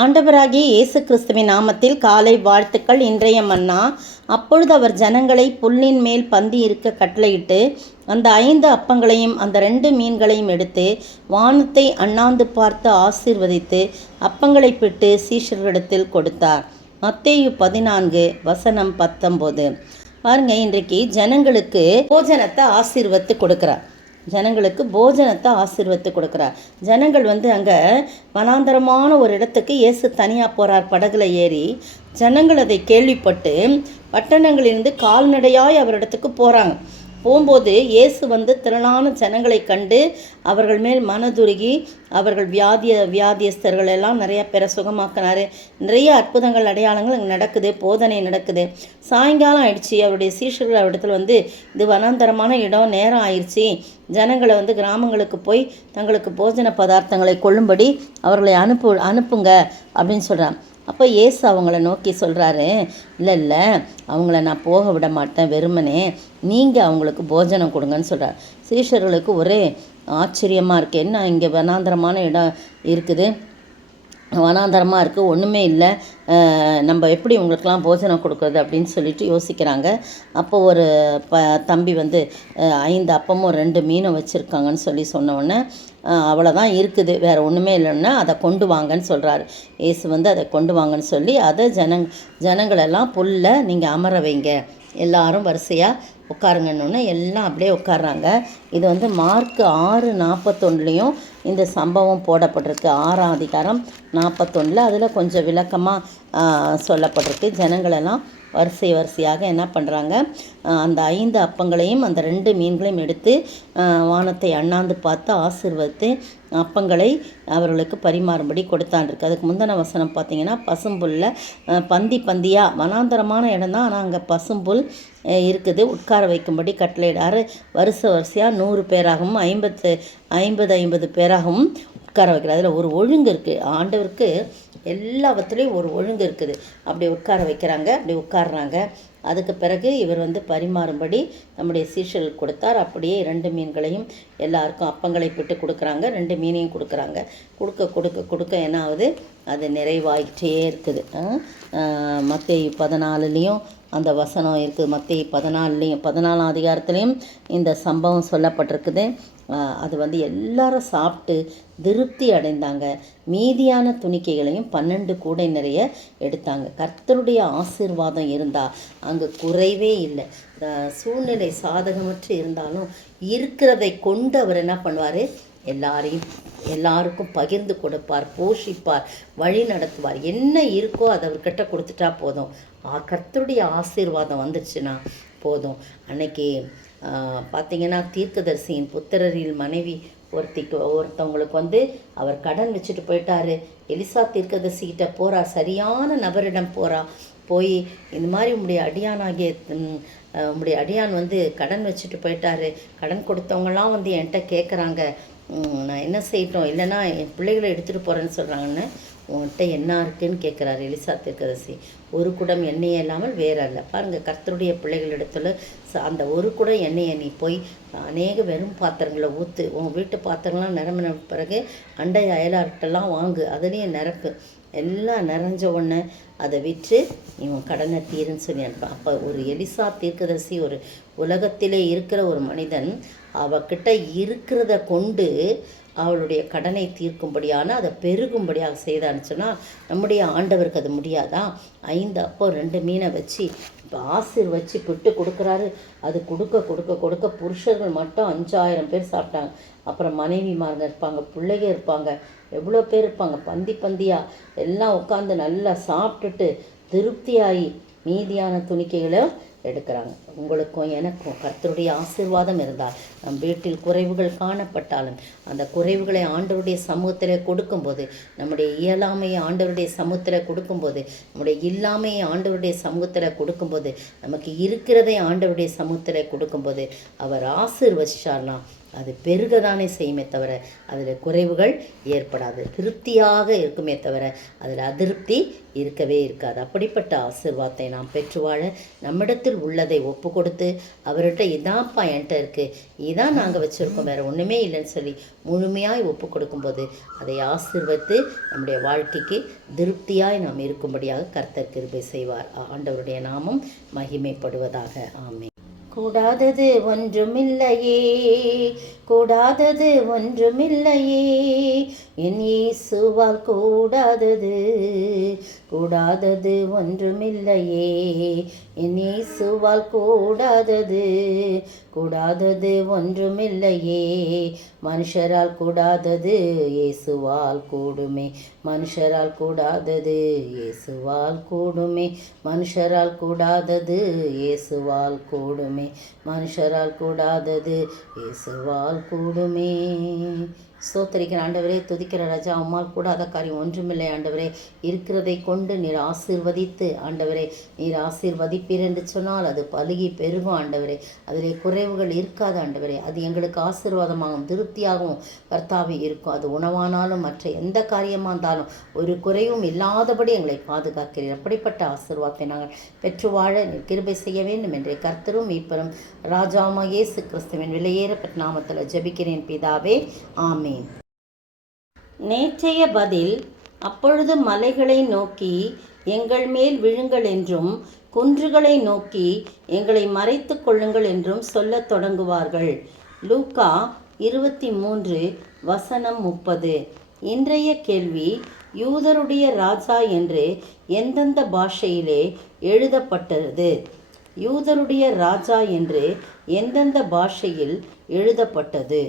ஆண்டவராகிய இயேசு கிறிஸ்துவின் நாமத்தில் காலை வாழ்த்துக்கள். இன்றைய மன்னா. அப்பொழுது அவர் ஜனங்களை புல்லின் மேல் பந்தி இருக்க கட்டளையிட்டு அந்த 5 அப்பங்களையும் அந்த 2 மீன்களையும் எடுத்து வானத்தை அண்ணாந்து பார்த்து ஆசீர்வதித்து அப்பங்களை பிட்டு சீஷர்களிடத்தில் கொடுத்தார். மத்தேயு 14 வசனம் 19. பாருங்க, இன்றைக்கு ஜனங்களுக்கு போஜனத்தை ஆசீர்வத்து கொடுக்குறார். கொடுக்குறார். ஜனங்கள் அங்கே வனாந்தரமான ஒரு இடத்துக்கு இயேசு தனியாக போகிறார் படகுல ஏறி. ஜனங்கள் அதை கேள்விப்பட்டு பட்டணங்களிலிருந்து கால்நடையாய் அவரிடத்துக்கு போகிறாங்க. போகும்போது இயேசு திரளான ஜனங்களை கண்டு அவர்கள் மேல் மனதுருகி அவர்கள் வியாதியஸ்தர்கள் எல்லாம் நிறைய பேரை சுகமாக்கினார். நிறைய அற்புதங்கள் அடையாளங்கள் அங்கே நடக்குது, போதனை நடக்குது. சாயங்காலம் ஆயிடுச்சு. அவருடைய சீஷர்கள் அவரிடத்துல இது வனாந்தரமான இடம், நேரம் ஆயிடுச்சு, ஜனங்களை கிராமங்களுக்கு போய் தங்களுக்கு போஜன பதார்த்தங்களை கொள்ளும்படி அவர்களை அனுப்புங்க அப்படின்னு சொல்கிறாங்க. அப்போ இயேசு அவங்கள நோக்கி சொல்கிறாரு, இல்லை அவங்கள நான் போக விட மாட்டேன், வெறுமனே நீங்கள் அவங்களுக்கு போஜனம் கொடுங்கன்னு சொல்கிறார். சீஷர்களுக்கு ஒரே ஆச்சரியமாக இருக்குது. என்ன இங்கே வனாந்தரமான இடம் இருக்குது, வனாந்தரமாக இருக்குது, ஒன்றுமே இல்லை, நம்ம எப்படி உங்களுக்கெல்லாம் போஜனம் கொடுக்குறது அப்படின்னு சொல்லிட்டு யோசிக்கிறாங்க. அப்போ ஒரு தம்பி 5 அப்பமும் 2 மீனும் வச்சுருக்காங்கன்னு சொன்னோடனே அவ்வளோதான் இருக்குது, வேறு ஒன்றுமே இல்லைன்னா அதை கொண்டு வாங்கன்னு சொல்கிறாரு. இயேசு அதை கொண்டு வாங்கன்னு சொல்லி அதை ஜனங்களெல்லாம் புல்ல நீங்கள் அமர வைங்க, எல்லாரும் வரிசையாக உட்காருங்கன்னு எல்லாம் அப்படியே உட்காடுறாங்க. இது மார்க் 6:41 இந்த சம்பவம் போடப்பட்டிருக்கு. 6ஆம் அதிகாரம் 41 அதில் கொஞ்சம் விளக்கமாக சொல்லப்பட்டிருக்கு. ஜனங்களெல்லாம் வரிசையாக என்ன பண்ணுறாங்க, அந்த 5 அப்பங்களையும் அந்த 2 மீன்களையும் எடுத்து வானத்தை அண்ணாந்து பார்த்து ஆசீர்வதித்து அப்பங்களை அவர்களுக்கு பரிமாறும்படி கொடுத்தான்ருக்கு. அதுக்கு முந்தின வசனம் பார்த்திங்கன்னா, பசும்புல்ல பந்தியாக வனாந்தரமான இடம் தான், ஆனால் அங்கே பசும்புல் இருக்குது, உட்கார வைக்கும்படி கட்டளையிடாரு. வரிசையாக 100 பேராகவும் 50 பேராகவும் உட்கார வைக்கிறார். அதில் ஒரு ஒழுங்கு இருக்குது. ஆண்டவருக்கு எல்லாவற்றுலேயும் ஒரு ஒழுங்கு இருக்குது. அப்படி உட்கார வைக்கிறாங்க, அப்படி உட்காடுறாங்க. அதுக்கு பிறகு இவர் பரிமாறும்படி நம்முடைய சீஷர்களுக்கு கொடுத்தார். அப்படியே 2 மீன்களையும் எல்லாருக்கும் அப்பங்களை பிட்டு கொடுக்குறாங்க, 2 மீனையும் கொடுக்குறாங்க. கொடுக்க என்ன ஆகுது, அது நிறைவாயிட்டே இருக்குது. மத்தேயு 14 அந்த வசனம் இருக்குது. மத்தேயு 14ஆம் அதிகாரத்துலேயும் இந்த சம்பவம் சொல்லப்பட்டிருக்குது. அது எல்லாரும் சாப்பிட்டு திருப்தி அடைந்தாங்க. மீதியான துணிக்கைகளையும் 12 கூடை நிறைய எடுத்தாங்க. கர்த்தருடைய ஆசீர்வாதம் இருந்தால் அங்கே குறைவே இல்லை. சூழ்நிலை சாதகமற்று இருந்தாலும் இருக்கிறதை கொண்டு அவர் என்ன பண்ணுவார், எல்லாருக்கும் பகிர்ந்து கொடுப்பார், போஷிப்பார், வழி நடத்துவார். என்ன இருக்கோ அதை அவர்கிட்ட கொடுத்துட்டா போதும். கர்த்தருடைய ஆசீர்வாதம் வந்துச்சுன்னா போதும். பார்த்திங்கன்னா, தீர்க்கதரிசியின் புத்திரரில் மனைவி ஒருத்தவங்களுக்கு அவர் கடன் வச்சுட்டு போயிட்டாரு. எலிசா தீர்க்கதரிசிக்கிட்ட போகிறா, சரியான நபரிடம் போய் இந்த மாதிரி உங்களுடைய அடியான் கடன் வச்சுட்டு போயிட்டாரு, கடன் கொடுத்தவங்கலாம் என்கிட்ட கேட்குறாங்க, நான் என்ன செய்யட்டும், இல்லைன்னா என் பிள்ளைகளை எடுத்துகிட்டு போகிறேன்னு சொல்கிறாங்கன்னு உன்கிட்ட என்ன இருக்குன்னு கேட்குறாரு எலிசா தீர்க்கதரிசி. ஒரு குடம் எண்ணெயை இல்லாமல் வேற அல்ல. பாருங்கள், கர்த்தருடைய பிள்ளைகளிடத்துல அந்த ஒரு குடம் எண்ணெயை நீ போய் அநேக வெறும் பாத்திரங்களை ஊற்று, உன் வீட்டு பாத்திரங்கள்லாம் நிரம்பின பிறகு அண்டை அயலார்கிட்டலாம் வாங்கு, அதுலேயும் நிரப்பு, எல்லாம் நிறைஞ்ச உடனே அதை விற்று இவன் கடனை தீருன்னு சொல்லி அனுப்பான். அப்போ ஒரு எலிசா தீர்க்கதரிசி, ஒரு உலகத்திலே இருக்கிற ஒரு மனிதன், அவகிட்ட இருக்கிறத கொண்டு அவளுடைய கடனை தீர்க்கும்படியான அதை பெருகும்படியாக செய்தான்னு சொன்னால் நம்முடைய ஆண்டவருக்கு அது முடியாதான்? 5 அப்போ 2 மீனை வச்சு இப்போ ஆசீர்வச்சு பிட்டு கொடுக்குறாரு. அது கொடுக்க புருஷர்கள் மட்டும் 5000 பேர் சாப்பிட்டாங்க. அப்புறம் மனைவிமார்கள் இருப்பாங்க, பிள்ளைங்க இருப்பாங்க, எவ்வளோ பேர் இருப்பாங்க, பந்தியாக எல்லாம் உட்காந்து நல்லா சாப்பிட்டுட்டு திருப்தியாகி மீதியான துணிக்கைகளை எடுக்கிறாங்க. உங்களுக்கும் எனக்கும் கர்த்தருடைய ஆசீர்வாதம் இருந்தால், நம் வீட்டில் குறைவுகள் காணப்பட்டாலும் அந்த குறைவுகளை ஆண்டவருடைய சமூகத்தில் கொடுக்கும்போது, நம்முடைய இயலாமையை ஆண்டவருடைய சமூகத்தில் கொடுக்கும்போது, நம்முடைய இல்லாமையை ஆண்டவருடைய சமூகத்தில் கொடுக்கும்போது, நமக்கு இருக்கிறதை ஆண்டவருடைய சமூகத்தில் கொடுக்கும்போது, அவர் ஆசீர்வதிச்சார்னா அது பெருகதானே செய்யுமே தவிர அதில் குறைவுகள் ஏற்படாது. திருப்தியாக இருக்குமே தவிர அதில் அதிருப்தி இருக்கவே இருக்காது. அப்படிப்பட்ட ஆசீர்வாதத்தை நாம் பெற்று வாழ நம்மிடத்தில் உள்ளதை ஒப்பு கொடுத்து அவர்கிட்ட இதான்ப்பா என்கிட்ட இருக்குது, இதான் நாங்கள் வச்சுருக்கோம், வேறு ஒன்றுமே இல்லைன்னு சொல்லி முழுமையாய் ஒப்பு கொடுக்கும்போது அதை ஆசீர்வதித்து நம்முடைய வாழ்க்கைக்கு திருப்தியாய் நாம் இருக்கும்படியாக கர்த்தர் கிருபை செய்வார். ஆண்டவருடைய நாமம் மகிமைப்படுவதாக. ஆமென். கூடாதது ஒன்றுமில்லையே, கூடாதது ஒன்றுமில்லையே, என் இயேசுவால் கூடாதது, கூடாதது ஒன்றுமில்லையே, என் இயேசுவால் கூடாதது, கூடாதது ஒன்றுமில்லையே, மனுஷரால் கூடாதது இயேசுவால் கூடுமே, மனுஷரால் கூடாதது இயேசுவால் கூடுமே, மனுஷரால் கூடாதது இயேசுவால் கூடுமே, மனுஷரால் கூடாதது இயேசுவால் கூடுமே. ஸ்தோத்திரிக்கிற ஆண்டவரே, துதிக்கிற ராஜா, அம்மாள் கூடாத காரியம் ஒன்றுமில்லை ஆண்டவரே. இருக்கிறதை கொண்டு நீர் ஆசீர்வதித்து ஆண்டவரே, நீர் ஆசீர்வதிப்பீர் என்று சொன்னால் அது பலுகி பெருகும் ஆண்டவரே. அதிலே குறைவுகள் இருக்காது ஆண்டவரே. அது எங்களுக்கு ஆசீர்வாதமாகவும் திருப்தியாகவும் கர்த்தாவே இருக்கும். அது உணவானாலும் மற்ற எந்த காரியமாக இருந்தாலும் ஒரு குறைவும் இல்லாதபடி எங்களை பாதுகாக்கிறீர். அப்படிப்பட்ட ஆசீர்வாதத்தை நாங்கள் பெற்று வாழ நீர் கிருபை செய்ய வேண்டும் என்று கர்த்தரும் மீட்பரும் ராஜாமா இயேசு கிறிஸ்துவின் விலையேறப்பட்ட நாமத்தில் ஜெபிக்கிறேன் பிதாவே, ஆமென். நேற்றைய பதில், அப்பொழுது மலைகளை நோக்கி எங்கள் மேல் விழுங்கள் என்றும் குன்றுகளை நோக்கி எங்களை மறைத்து கொள்ளுங்கள் என்றும் சொல்லத் தொடங்குவார்கள். லூக்கா 23:30. இன்றைய கேள்வி, யூதருடைய ராஜா என்று எந்தெந்த பாஷையிலே எழுதப்பட்டது? யூதருடைய ராஜா என்று எந்தெந்த பாஷையில் எழுதப்பட்டது?